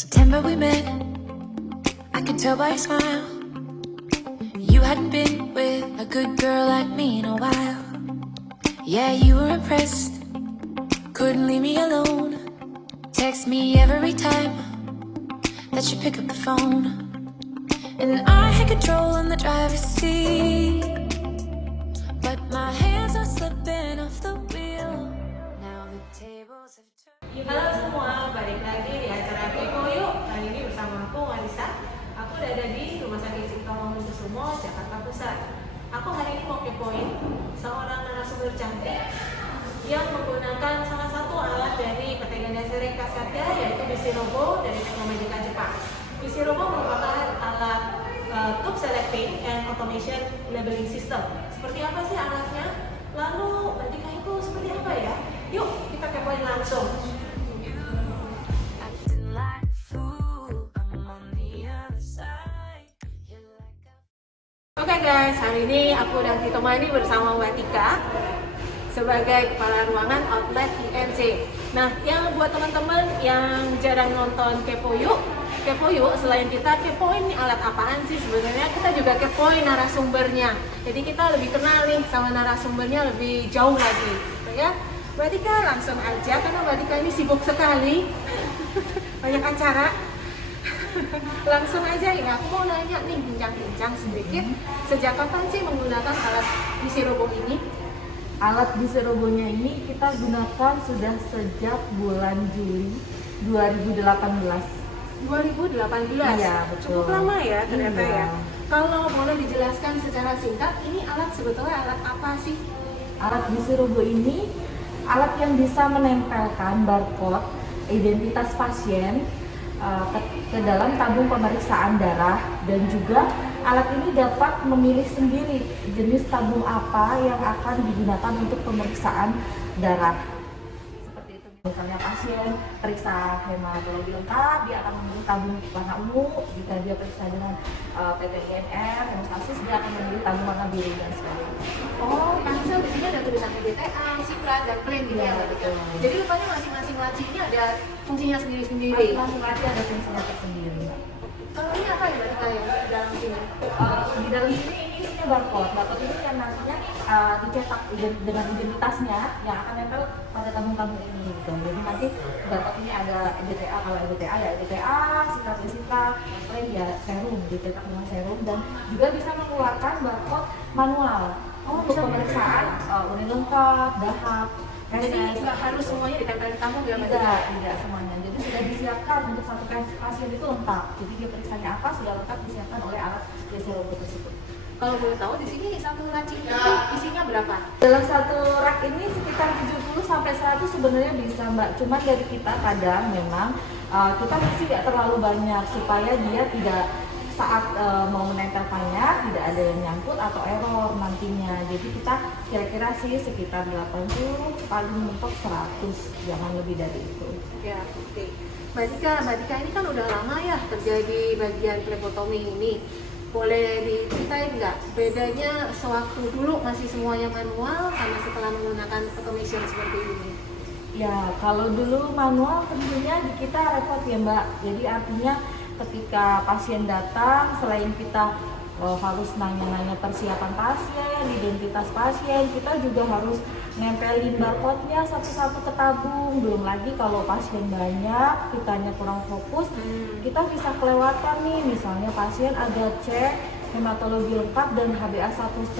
September we met, I could tell by your smile. You hadn't been with a good girl like me in a while. Yeah, you were impressed, couldn't leave me alone. Text me every time that you pick up the phone. And I had control on the driver's seat, but my hands are slipping off the wheel. Now the tables have turned. Halo semua, balik lagi di acara Kepo Yuk. Kali ini bersama aku, Alisa. Aku udah ada di Rumah Sakit Cipto Mangunkusumo, Jakarta Pusat. Aku hari ini mau kepoin seorang narasumber cantik yang menggunakan salah satu alat dari PT Ganda Sereng Kasatya, yaitu Bisirobo dari Teknomedika Jepang. Bisirobo merupakan alat tube selecting and automation labeling system. Seperti apa sih alatnya? Lalu Batika itu seperti apa ya? Yuk kita kepoin langsung. Oke guys, hari ini aku udah ditemani bersama Batika sebagai kepala ruangan outlet INC. Nah, yang buat teman-teman yang jarang nonton Kepo Yuk, selain kita kepoin nih alat apaan sih sebenarnya, kita juga kepoin narasumbernya. Jadi kita lebih kenal nih sama narasumbernya lebih jauh lagi, gitu ya. Mbak Tika langsung aja, karena Mbak Tika ini sibuk sekali, banyak acara. Langsung aja ya, aku mau nanya nih, bincang-bincang sedikit. Sejak kapan sih menggunakan alat Bisirobo ini? Alat Bisirobonya ini kita gunakan sudah sejak bulan Juli 2018. 2018? Iya, betul. Cukup lama ya ternyata Iya. ya. Kalau boleh dijelaskan secara singkat, ini alat sebetulnya alat apa sih? Alat Bisirobo ini alat yang bisa menempelkan barcode identitas pasien ke dalam tabung pemeriksaan darah, dan juga alat ini dapat memilih sendiri jenis tabung apa yang akan digunakan untuk pemeriksaan darah. Seperti itu, misalnya pasien periksa hematologi lengkap, dia akan memilih tabung warna ungu. Jika dia periksa dengan PT INR, hemostasis, dia akan memilih tabung warna biru dan sebagainya. Oh, panel di sini ada tulisan DTA, Ciprat, dan Plain gitu ya. Betul. Jadi rupanya masing-masing laci ini ada fungsinya sendiri-sendiri. Masing-masing laci ada fungsinya tersendiri. Kalau ini apa ya Mbak Tika ya di dalam sini? Di dalam sini ini isinya barcode. Barcode ini yang nantinya dicetak dengan identitasnya yang akan nempel pada tabung-tabung ini gitu. Jadi nanti barcode ini ada EDTA, kalau EDTA ya EDTA, Citra, Plain ya serum, dicetak dengan serum, dan juga bisa mengeluarkan barcode manual. Untuk pemeriksaan urin lengkap, dahak, Jadi feses. nggak harus semuanya ditempel di tabung ya Mbak Tika? Tidak semuanya. Jadi sudah disiapkan untuk satu pasien itu lengkap. Jadi dia periksanya apa sudah lengkap disiapkan oleh alat Bisirobo tersebut. Kalau boleh tahu di sini satu laci itu isinya berapa? Dalam satu rak ini sekitar 70 sampai 100 sebenarnya bisa Mbak. Cuma dari kita kadang memang kita mesti nggak terlalu banyak supaya dia tidak saat mau menempelkannya tidak ada yang nyangkut atau error nantinya. Jadi kita kira-kira sih sekitar 80, paling mentok 100, jangan lebih dari itu. Ya, oke. Mbak Tika ini kan udah lama ya kerja di bagian flebotomi ini. Boleh diceritain nggak bedanya sewaktu dulu masih semuanya manual sama setelah menggunakan automation seperti ini? Ya, kalau dulu manual tentunya di kita repot ya Mbak. Jadi artinya ketika pasien datang, selain kita harus nanya-nanya persiapan pasien, identitas pasien, kita juga harus nempelin barcode-nya satu-satu ke tabung. Belum lagi kalau pasien banyak, kitanya kurang fokus, kita bisa kelewatan nih. Misalnya pasien ada cek hematologi lengkap dan HbA1c,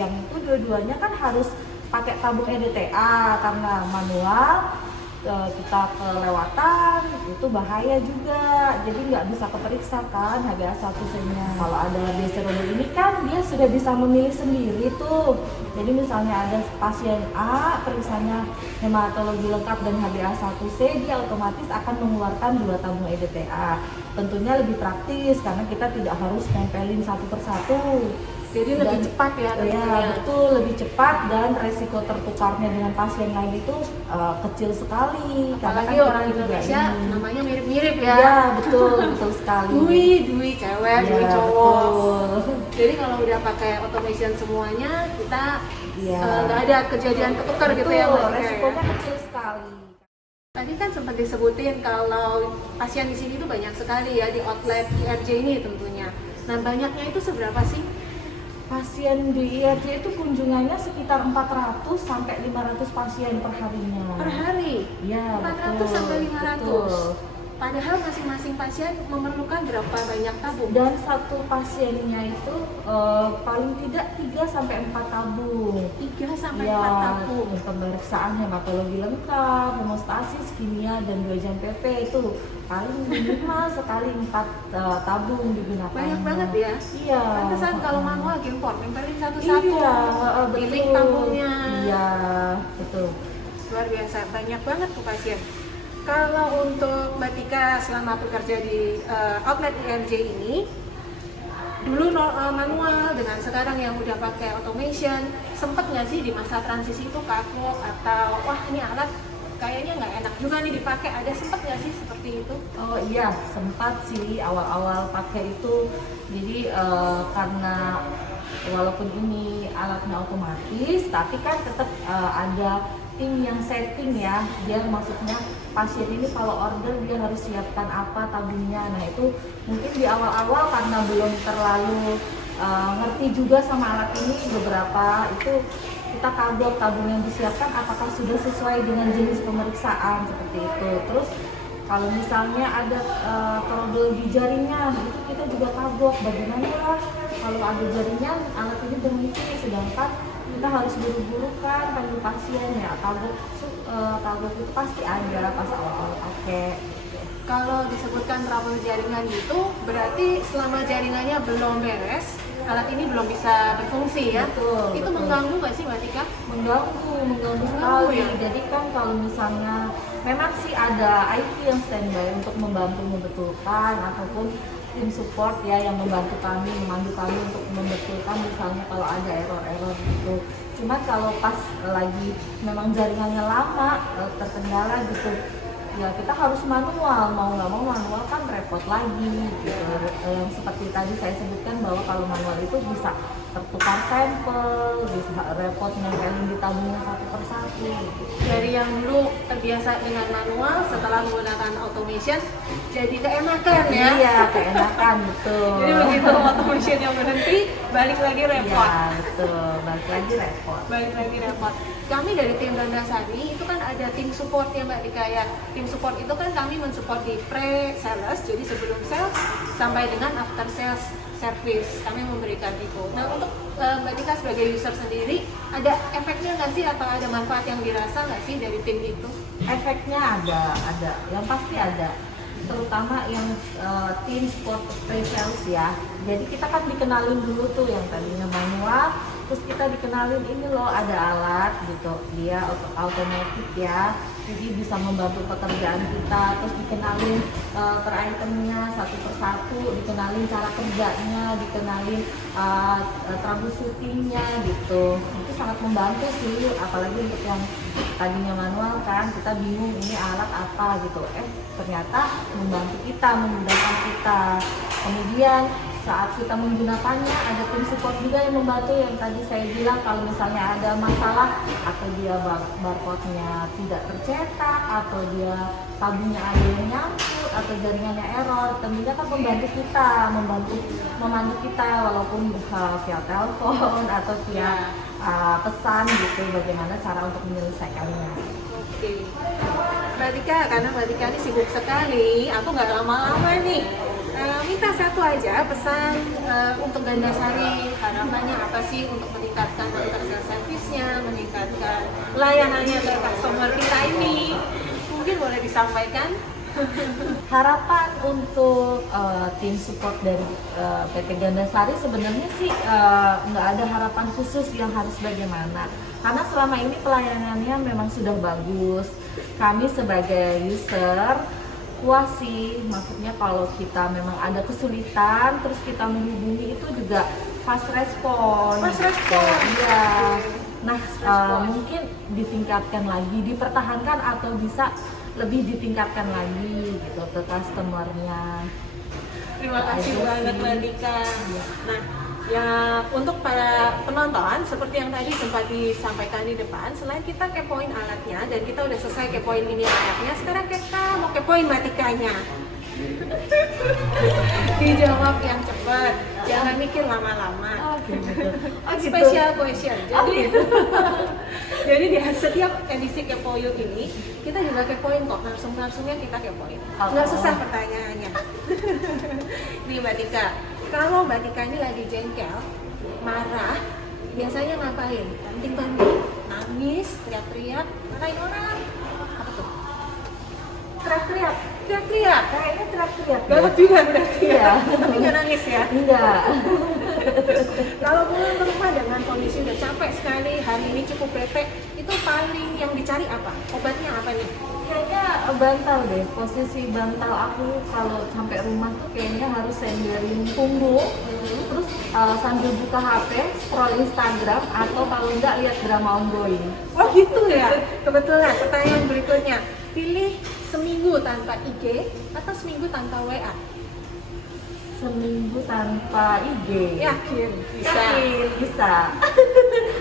yang itu dua-duanya kan harus pakai tabung EDTA karena manual. Kita kelewatan, itu bahaya juga, jadi nggak bisa keperiksa kan HbA1c-nya. Kalau ada Bisirobo ini kan dia sudah bisa memilih sendiri tuh. Jadi misalnya ada pasien A, periksanya hematologi lengkap dan HbA1c, dia otomatis akan mengeluarkan 2 tabung EDTA. Tentunya lebih praktis karena kita tidak harus nempelin satu persatu. Jadi lebih cepat ya tentunya. Ya betul, lebih cepat, dan resiko tertukarnya dengan pasien lain itu kecil sekali. Apalagi kan orang kita juga Indonesia ini. namanya mirip-mirip ya. Ya betul sekali. Dwi cewek, Ya, Dwi cowok. betul. Jadi kalau udah pakai automation semuanya, kita Iya. nggak ada kejadian ketukar gitu ya Mbak Tika ya? Resikonya kecil sekali. Tadi kan sempat disebutin kalau pasien di sini tuh banyak sekali ya di outlet IRJ ini tentunya. Nah, banyaknya itu seberapa sih? Pasien di IRJ itu kunjungannya sekitar 400 sampai 500 pasien per harinya. Per hari? Ya, 400 betul, sampai 500. betul. Padahal masing-masing pasien memerlukan berapa banyak tabung? Dan satu pasiennya itu paling tidak 3 sampai 4 tabung. 3 sampai Ya, 4 tabung. pemeriksaan hematologi lengkap, hemostasis, kimia, dan 2 jam PP itu paling minimal sekali 4 tabung digunakan. Banyak banget ya? Iya. Pantesan kalau manual import, nempelin satu-satu. Iya, Pilih betul. tabungnya. Iya, betul. Luar biasa, banyak banget tuh pasien. Kalau untuk Mbak Tika selama bekerja di outlet IRJ ini, dulu manual dengan sekarang yang udah pakai automation, sempet nggak sih di masa transisi itu kagok atau wah ini alat kayaknya nggak enak juga nih dipakai, ada sempet nggak sih seperti itu? Oh iya, sempat sih awal-awal pakai itu. Jadi karena walaupun ini alatnya otomatis, tapi kan tetap ada tim yang setting ya. Dia maksudnya pasien ini kalau order dia harus siapkan apa tabungnya. Nah itu mungkin di awal-awal karena belum terlalu ngerti juga sama alat ini, beberapa itu kita kagok tabung yang disiapkan apakah sudah sesuai dengan jenis pemeriksaan seperti itu. Terus kalau misalnya ada trouble di jaringan, itu kita juga kagok bagaimana ya kalau ada jaringan alat ini berhenti, sedangkan kita harus buru-buru kan panggil pasien ya. Kagok itu pasti ada pas awal-awal pakai. Kalau disebutkan trouble jaringan gitu, berarti selama jaringannya belum beres, alat ini belum bisa berfungsi ya? Betul, Itu betul. mengganggu nggak sih Mbak Tika? Mengganggu sekali ya? Jadi kan kalau misalnya memang sih ada IT yang standby untuk membantu membetulkan ataupun tim support ya yang membantu kami, memandu kami untuk membetulkan misalnya kalau ada error-error gitu. Cuma kalau pas lagi memang jaringannya lama terkendala gitu, ya kita harus manual, mau nggak mau manual kan repot lagi gitu. Seperti tadi saya sebutkan bahwa kalau manual itu bisa tertukar sampel, bisa repot nempelin di tabungnya satu persatu gitu. Dari yang dulu terbiasa dengan manual, setelah menggunakan automation, jadi keenakan ya? Iya, keenakan betul. Jadi begitu automation yang berhenti, balik lagi repot. Iya, betul, balik lagi repot. Balik lagi repot. Kami dari tim Gandasari itu kan ada tim support ya Mbak Tika ya. Tim support itu kan kami mensupport di pre-sales, jadi sebelum sales sampai dengan after sales service kami memberikan itu. Nah untuk Mbak Tika sebagai user sendiri, ada efeknya nggak sih atau ada manfaat yang dirasa nggak sih dari tim itu? Efeknya ada, yang pasti ada. Terutama yang tim support pre-sales ya. Jadi kita kan dikenalin dulu tuh yang tadinya manual, terus kita dikenalin ini loh ada alat gitu, dia otomatis ya, jadi bisa membantu pekerjaan kita. Terus dikenalin per itemnya satu persatu, dikenalin cara kerjanya, dikenalin troubleshootingnya gitu. Itu sangat membantu sih, apalagi untuk yang tadinya manual kan kita bingung ini alat apa gitu, ternyata membantu kita, memudahkan kita. Kemudian saat kita menggunakannya ada tim support juga yang membantu, yang tadi saya bilang kalau misalnya ada masalah atau dia barcode-nya tidak tercetak atau dia tabungnya ada yang nyangkut atau jaringannya error, tentunya kan membantu kita, memandu kita walaupun via telepon atau via pesan gitu bagaimana cara untuk menyelesaikannya. Oke, Mbak Tika, karena Mbak Tika ini sibuk sekali, aku nggak lama-lama nih. Minta satu aja pesan untuk Gandasari, harapannya apa sih untuk meningkatkan after service-nya, meningkatkan layanannya ke customer kita ini, mungkin boleh disampaikan. Harapan untuk tim support dari PT Gandasari sebenarnya sih nggak ada harapan khusus yang harus bagaimana, karena selama ini pelayanannya memang sudah bagus. Kami sebagai user puas sih, maksudnya kalau kita memang ada kesulitan terus kita menghubungi itu juga fast respon. Fast respon. Iya. Nah mungkin ditingkatkan lagi, dipertahankan atau bisa lebih ditingkatkan lagi gitu ke customernya. Terima kasih Aja banget sih. Mbak Tika. Nah, Ya, untuk para penonton, seperti yang tadi sempat disampaikan di depan, selain kita kepoin alatnya dan kita udah selesai kepoin ini alatnya, sekarang kita mau kepoin matikanya. Dijawab yang cepat, jangan mikir lama-lama. Special question. Jadi di setiap edisi Kepoyuk ini kita juga kepoin kok, narsum-narsumnya kita kepoin. Nggak susah pertanyaannya. Nih Mbak Tika, kalau Mbak Tika ini lagi jengkel, marah, biasanya ngapain? Banting-banting, nangis, teriak-teriak, marahin orang. Apa tuh? Teriak-teriak. Kayaknya teriak-teriak. Galak juga berarti ya. Iya. Tapi nggak nangis ya. Enggak. Kalau pulang ke rumah dengan kondisi udah capek sekali, hari ini cukup bete, itu paling yang dicari apa? Obatnya apa nih? Kayaknya bantal deh. Posisi bantal aku kalau sampai rumah tuh kayaknya harus senderin punggung, terus sambil buka HP, scroll Instagram, atau kalau enggak lihat drama ongoing. Oh gitu ya. Kebetulan pertanyaan berikutnya, pilih seminggu tanpa IG atau seminggu tanpa WA? Seminggu tanpa IG. Yakin? Yakin, bisa.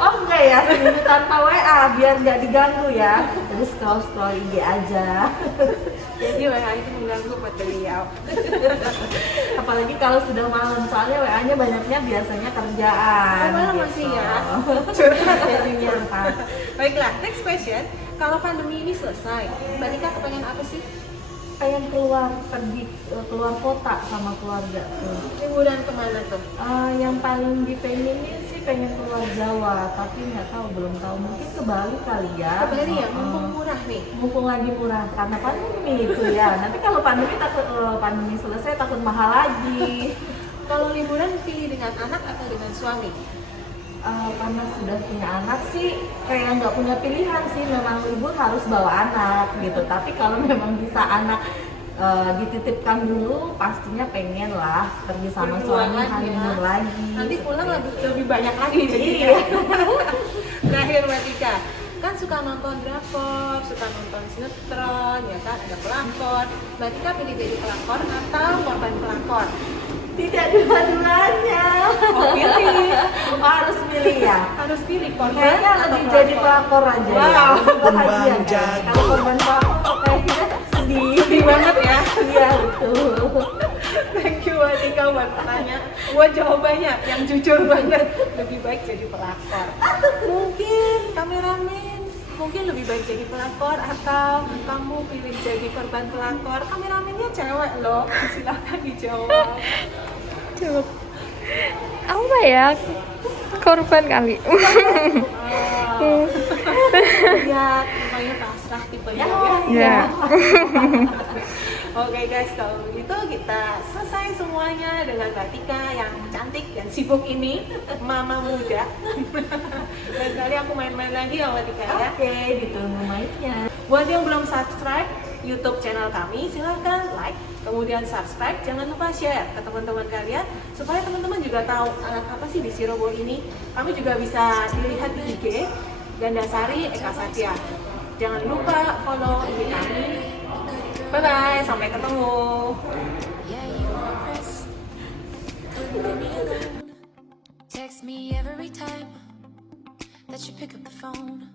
Oh enggak ya, seminggu tanpa WA biar nggak diganggu ya. Terus scroll IG aja. Jadi WA itu mengganggu buat beliau. Apalagi kalau sudah malam, soalnya WA-nya banyaknya biasanya kerjaan. Malam gitu. masih ya. Curhat jadinya. Curhat. Baiklah, next question. Kalau pandemi ini selesai, Mbak Tika kepengen apa sih? Pengen pergi keluar kota sama keluarga tuh. Liburan kemana tuh? Yang paling dipengenin sih pengen keluar Jawa, tapi nggak tahu, belum tahu, mungkin ke Bali kali ya. Ke Bali ya, mumpung murah nih. Mumpung lagi murah karena pandemi itu ya. Nanti kalau pandemi pandemi selesai takut mahal lagi. Kalau liburan pilih dengan anak atau dengan suami? Karena sudah punya anak sih kayak nggak punya pilihan sih, memang libur harus bawa anak gitu. Tapi kalau memang bisa anak dititipkan dulu, pastinya pengen lah pergi sama Berdua suami lagi honeymoon ya. lagi. Nanti gitu pulang ya. lebih banyak lagi jadi Iya. ya. Terakhir Mbak Tika, kan suka nonton drakor, suka nonton sinetron, ya kan ada pelakor. Mbak Tika pilih jadi pelakor atau korban pelakor? Tidak dua-duanya. Oh, pilih. Harus pilih ya. Harus pilih korban Kayaknya atau lebih jadi pelakor aja ya. Wow. Lebih bahagia kan. Kalau korban pelakor kayaknya sedih. Sedih banget ya. Iya betul. Thank you Mbak Tika buat pertanyaan, buat jawabannya yang jujur banget. Lebih baik jadi pelakor. Mungkin kameramen, mungkin lebih baik jadi pelakor atau kamu pilih jadi korban pelakor? Kameramennya cewek loh, silakan dijawab. Coba apa ya, korban kali. Lihat, namanya pasrah tipenya ya. Ya. Oke guys, kalau begitu kita selesai semuanya dengan Mbak Tika yang cantik dan sibuk ini, mama muda. Dan kali aku main-main lagi ya Mbak Tika ya. Oke, ditunggu mainnya. Buat yang belum subscribe YouTube channel kami, silahkan like, kemudian subscribe, jangan lupa share ke teman-teman kalian supaya teman-teman juga tahu alat apa sih di Sirobo ini. Kami juga bisa dilihat di IG Gandasari Eka Satya. Jangan lupa follow IG kami. Bye bye, sampai ketemu. Yeah, you were impressed. Leave me alone. Text me every time that you pick up the phone.